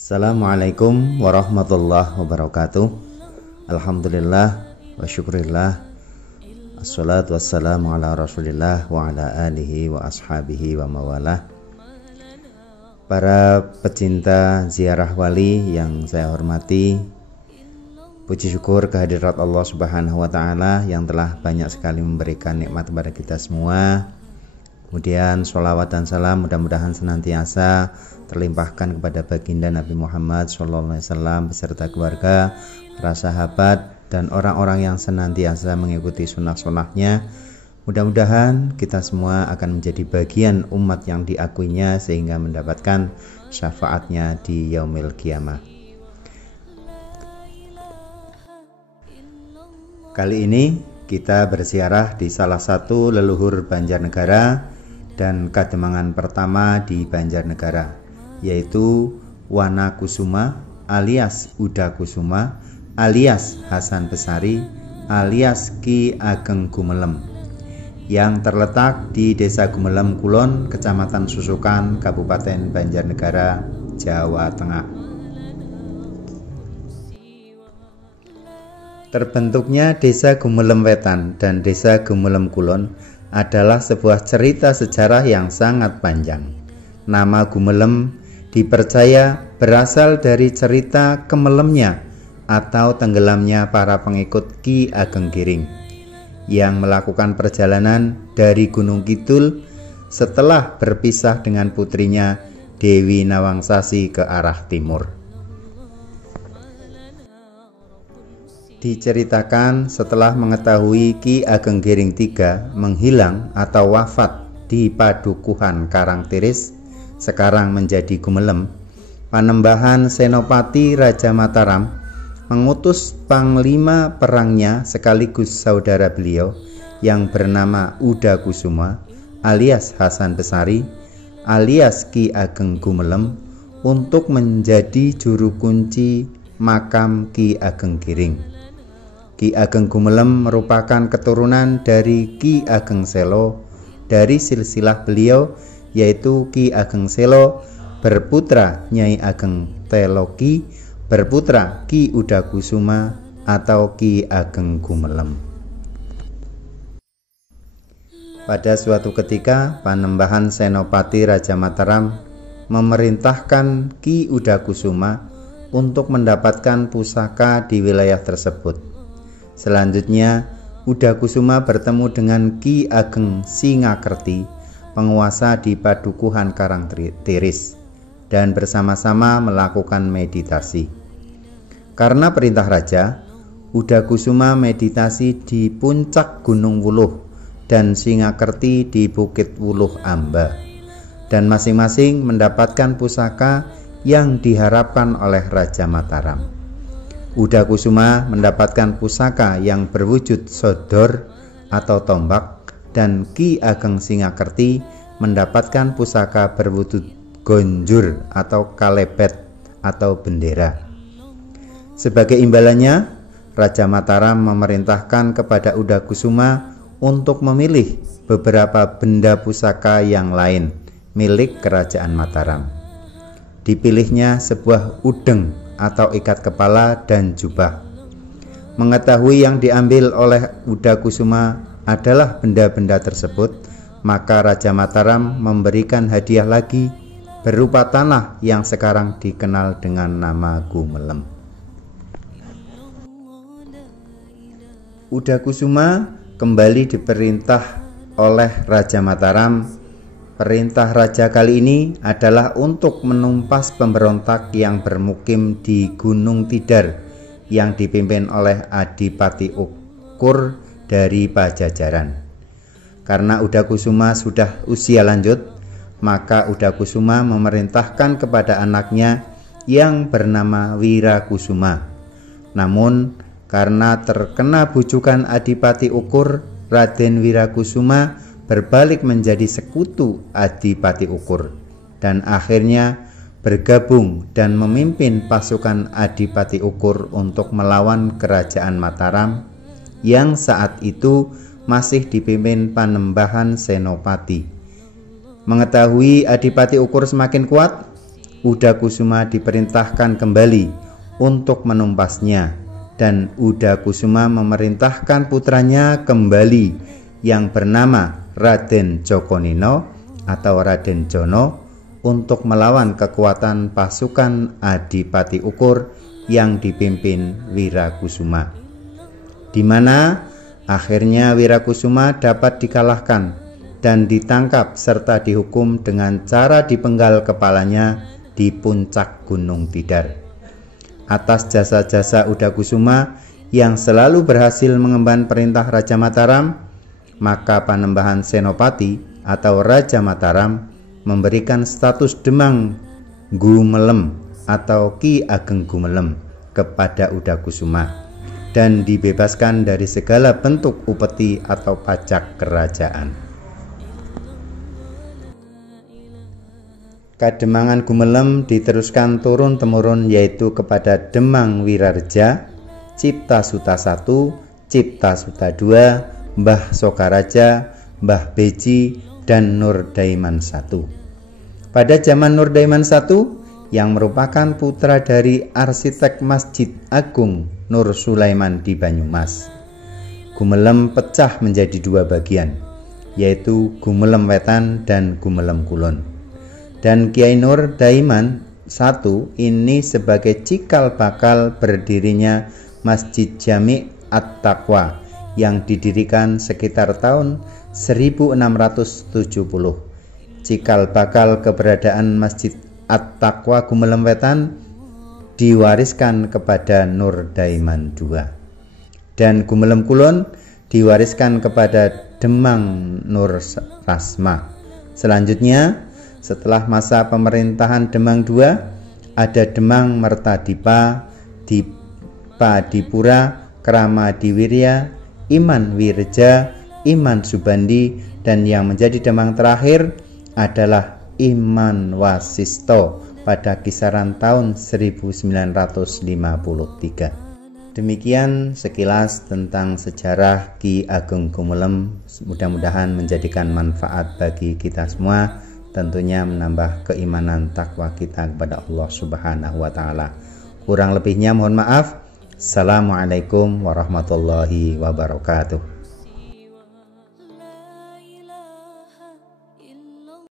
Assalamualaikum warahmatullahi wabarakatuh. Alhamdulillah wa syukurillah. Assalatu wassalamu ala rasulillah wa ala alihi wa ashabihi wa mawalah. Para pecinta ziarah wali yang saya hormati, puji syukur kehadirat Allah Subhanahu wa ta'ala yang telah banyak sekali memberikan nikmat kepada kita semua. Kemudian sholawat dan salam mudah-mudahan senantiasa terlimpahkan kepada baginda Nabi Muhammad SAW beserta keluarga, para sahabat, dan orang-orang yang senantiasa mengikuti sunnah-sunnahnya. Mudah-mudahan kita semua akan menjadi bagian umat yang diakuinya sehingga mendapatkan syafaatnya di yaumil qiyamah. Kali ini kita berziarah di salah satu leluhur Banjarnegara dan kademangan pertama di Banjarnegara, yaitu Wanakusuma alias Udakusuma alias Hasan Besari alias Ki Ageng Gumelem, yang terletak di Desa Gumelem Kulon, Kecamatan Susukan, Kabupaten Banjarnegara, Jawa Tengah. Terbentuknya Desa Gumelem Wetan dan Desa Gumelem Kulon adalah sebuah cerita sejarah yang sangat panjang. Nama Gumelem dipercaya berasal dari cerita kemelemnya atau tenggelamnya para pengikut Ki Ageng Giring yang melakukan perjalanan dari Gunung Kidul setelah berpisah dengan putrinya Dewi Nawangsasi ke arah timur. Diceritakan setelah mengetahui Ki Ageng Giring III menghilang atau wafat di Padukuhan Karangtiris, sekarang menjadi Gumelem, Panembahan Senopati Raja Mataram mengutus panglima perangnya sekaligus saudara beliau yang bernama Udakusuma alias Hasan Besari alias Ki Ageng Gumelem untuk menjadi juru kunci makam Ki Ageng Giring. Ki Ageng Gumelem merupakan keturunan dari Ki Ageng Selo dari silsilah beliau, yaitu Ki Ageng Selo berputra Nyai Ageng Teloki berputra Ki Udakusuma atau Ki Ageng Gumelem. Pada suatu ketika, Panembahan Senopati Raja Mataram memerintahkan Ki Udakusuma untuk mendapatkan pusaka di wilayah tersebut. Selanjutnya, Udakusuma bertemu dengan Ki Ageng Singakerti, penguasa di Padukuhan Karangtiris, dan bersama-sama melakukan meditasi. Karena perintah raja, Udakusuma meditasi di puncak Gunung Wuluh dan Singakerti di Bukit Wuluh Amba, dan masing-masing mendapatkan pusaka yang diharapkan oleh Raja Mataram. Udakusuma mendapatkan pusaka yang berwujud sodor atau tombak, dan Ki Ageng Singakerti mendapatkan pusaka berwujud gonjur atau kalebet atau bendera. Sebagai imbalannya, Raja Mataram memerintahkan kepada Udakusuma untuk memilih beberapa benda pusaka yang lain milik Kerajaan Mataram. Dipilihnya sebuah udeng atau ikat kepala dan jubah. Mengetahui yang diambil oleh Udakusuma adalah benda-benda tersebut, maka Raja Mataram memberikan hadiah lagi berupa tanah yang sekarang dikenal dengan nama Gumelem. Udakusuma kembali diperintah oleh Raja Mataram. Perintah raja kali ini adalah untuk menumpas pemberontak yang bermukim di Gunung Tidar yang dipimpin oleh Adipati Ukur dari Pajajaran. Karena Udakusuma sudah usia lanjut, maka Udakusuma memerintahkan kepada anaknya yang bernama Wirakusuma. Namun karena terkena bujukan Adipati Ukur, Raden Wirakusuma berbalik menjadi sekutu Adipati Ukur dan akhirnya bergabung dan memimpin pasukan Adipati Ukur untuk melawan Kerajaan Mataram yang saat itu masih dipimpin Panembahan Senopati. Mengetahui Adipati Ukur semakin kuat, Udakusuma diperintahkan kembali untuk menumpasnya, dan Udakusuma memerintahkan putranya kembali yang bernama Raden Jokonino atau Raden Jono untuk melawan kekuatan pasukan Adipati Ukur yang dipimpin Wirakusuma, di mana akhirnya Wirakusuma dapat dikalahkan dan ditangkap serta dihukum dengan cara dipenggal kepalanya di puncak Gunung Tidar. Atas jasa-jasa Udakusuma yang selalu berhasil mengemban perintah Raja Mataram, maka Panembahan Senopati atau Raja Mataram memberikan status Demang Gumelem atau Ki Ageng Gumelem kepada Udakusuma dan dibebaskan dari segala bentuk upeti atau pajak kerajaan. Kademangan Gumelem diteruskan turun-temurun yaitu kepada Demang Wirarja, Cipta Suta I, Cipta Suta II, Mbah Sokaraja, Mbah Beji, dan Nur Daiman I. Pada zaman Nur Daiman I yang merupakan putra dari arsitek Masjid Agung Nur Sulaiman di Banyumas, Gumelem pecah menjadi dua bagian, yaitu Gumelem Wetan dan Gumelem Kulon. Dan Kiai Nur Daiman I ini sebagai cikal bakal berdirinya Masjid Jami' At-Taqwa yang didirikan sekitar tahun 1670. Cikal bakal keberadaan Masjid At-Taqwa Gumelem Wetan diwariskan kepada Nur Daiman II, dan Gumelem Kulon diwariskan kepada Demang Nur Rasma. Selanjutnya, setelah masa pemerintahan Demang II, ada Demang Mertadipa, Dipadipura, Kramadiwirya, Iman Wirja, Iman Subandi, dan yang menjadi Demang terakhir adalah Iman Wasisto pada kisaran tahun 1953. Demikian sekilas tentang sejarah Ki Ageng Gumelem. Mudah-mudahan menjadikan manfaat bagi kita semua, tentunya menambah keimanan takwa kita kepada Allah Subhanahu wa taala. Kurang lebihnya mohon maaf. Assalamualaikum warahmatullahi wabarakatuh.